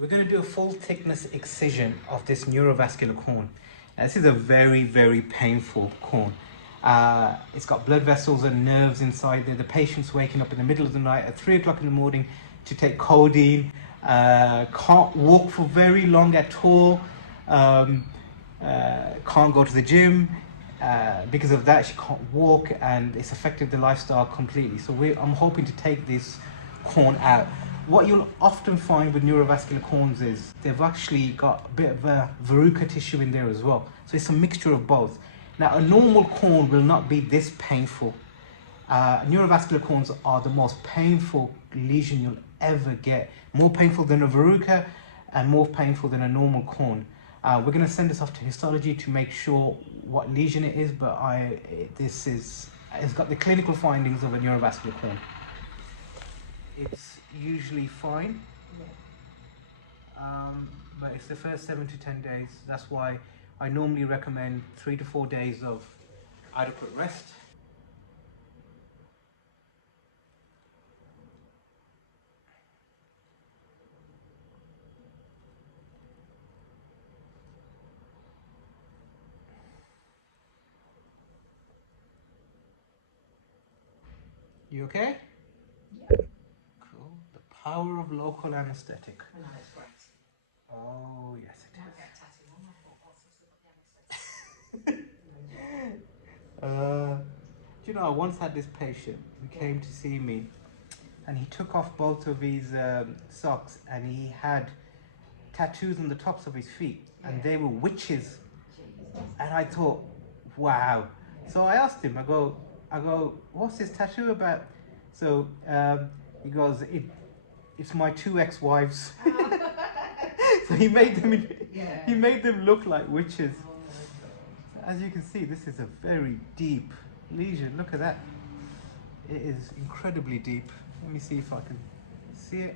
We're going to do a full thickness excision of this neurovascular corn. Now, this is a very, very painful corn. It's got blood vessels and nerves inside there. The patient's waking up in the middle of the night at 3 o'clock in the morning to take codeine, can't walk for very long at all, can't go to the gym. Because of that, she can't walk, and it's affected the lifestyle completely. So I'm hoping to take this corn out. What you'll often find with neurovascular corns is they've actually got a bit of a verruca tissue in there as well. So it's a mixture of both. Now, a normal corn will not be this painful. Neurovascular corns are the most painful lesion you'll ever get. More painful than a verruca and more painful than a normal corn. We're going to send this off to histology to make sure what lesion it is, but it's got the clinical findings of a neurovascular corn. It's usually fine, but it's the first 7 to 10 days. That's why I normally recommend 3 to 4 days of adequate rest. You okay? Yeah. Cool. The power of local anesthetic. I know, it's great. Oh, yes it Might is. get a tattoo on my foot whilst I still got the anesthetic. Do you know, I once had this patient who came to see me, and he took off both of his socks, and he had tattoos on the tops of his feet, and they were witches. Jesus. And I thought, wow. So I asked him, I go, what's this tattoo about? So he goes, it's my 2 ex-wives. So he made them look like witches. Oh my God. As you can see, this is a very deep lesion. Look at that. It is incredibly deep. Let me see if I can see it.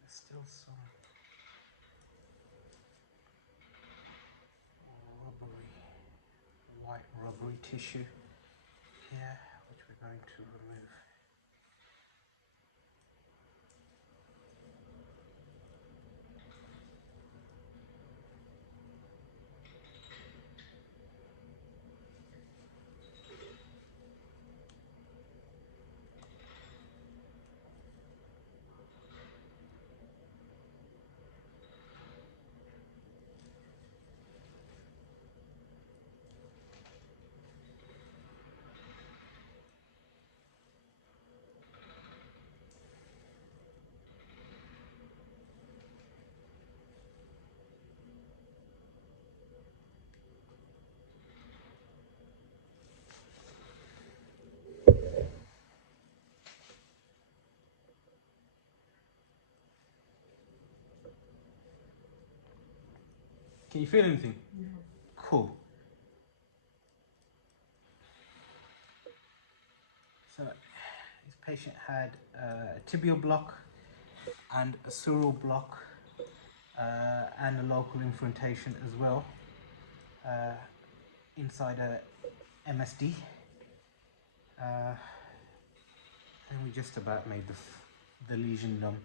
There's still some white rubbery tissue here, which we're going to remove. Can you feel anything? No. Cool. So this patient had a tibial block and a sural block and a local indentation as well inside a MSD. And we just about made the lesion numb.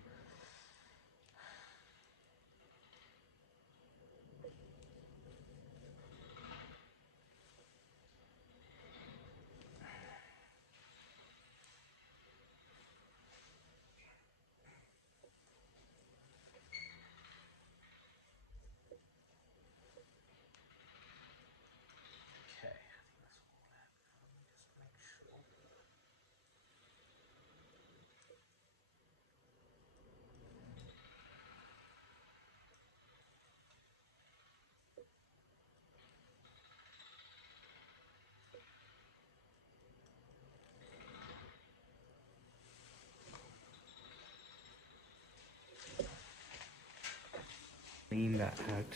Clean that out.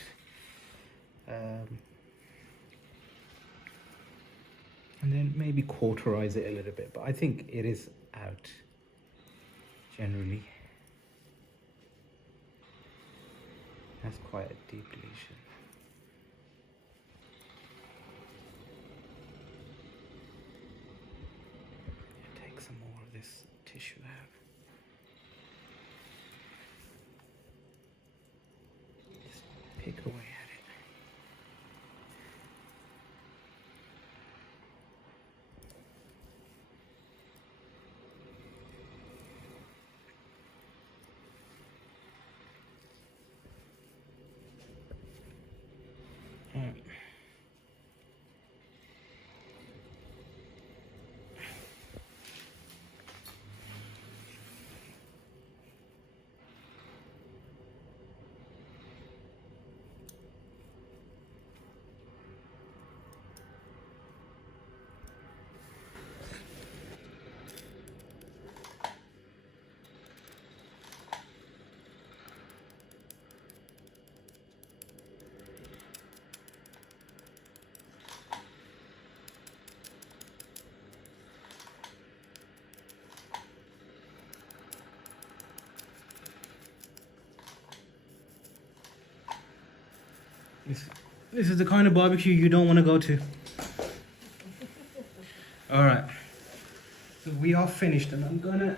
And then maybe cauterize it a little bit, but I think it is out generally. That's quite a deep lesion. Take some more of this tissue out. Just pick away at it. This is the kind of barbecue you don't want to go to. Alright. So we are finished and I'm gonna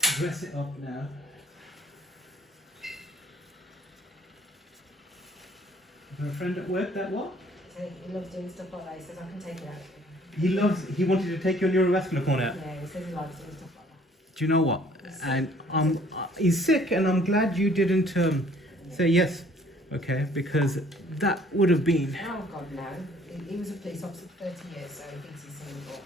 dress it up now. My friend at work that what? So he loves doing stuff like that. He says I can take it out. He wanted to take your neurovascular corn out. Yeah, he says he likes doing stuff like that. Do you know what? And he's sick and I'm glad you didn't say yes, okay, because that would have been... Oh God, no. He was a police officer for 30 years, so he thinks he's seen it all.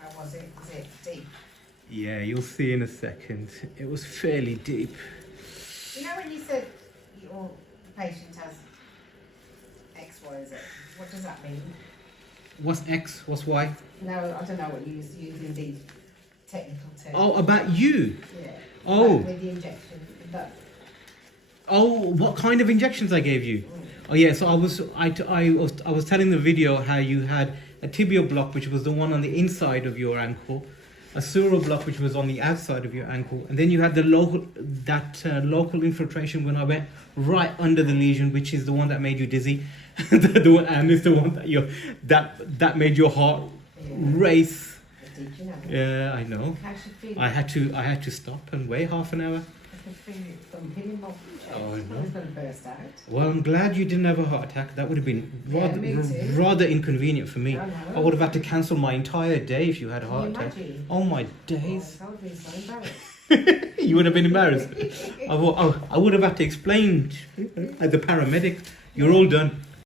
How was it? Was it deep? Yeah, you'll see in a second. It was fairly deep. You know when you said your patient has X, Y, Z, what does that mean? What's X? What's Y? No, I don't know what you used in the technical term. Oh, about you? Yeah. Oh. Like with the injection. That. Oh, what kind of injections I gave you? Oh yeah, so I was telling the video how you had a tibial block, which was the one on the inside of your ankle, a sural block, which was on the outside of your ankle, and then you had the local infiltration when I went right under the lesion, which is the one that made you dizzy, and it's the one that made your heart race. Did you know? Yeah, I know. How should feel? I had to stop and wait half an hour. I could feel it thumping in my chest. Oh, no. I was going to burst out. Well, I'm glad you didn't have a heart attack. That would have been Me too. rather inconvenient for me. I know. I would have had to cancel my entire day if you had a Can heart you attack. imagine? Oh my Oh, days. I would be so embarrassed. You would have been embarrassed. I would have had to explain as a paramedic, you're all done.